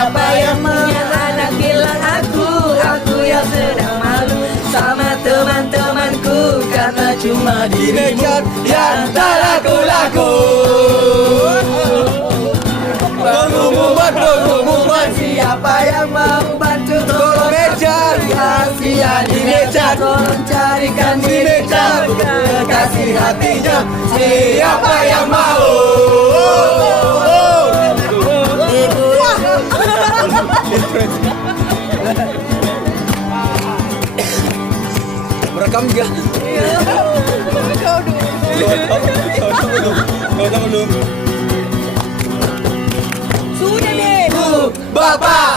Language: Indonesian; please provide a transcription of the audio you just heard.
Siapa yang punya anak bilang aku yang sedang malu sama teman-temanku karena cuma dirimu yang tak laku-laku. Pengumuman siapa yang mau bantu tolong cari Asia di meja, tolong carikan di meja kekasih hatinya siapa yang mau. Merekam juga. Kau tahu belum? Sudah deh, Bu, Bapak.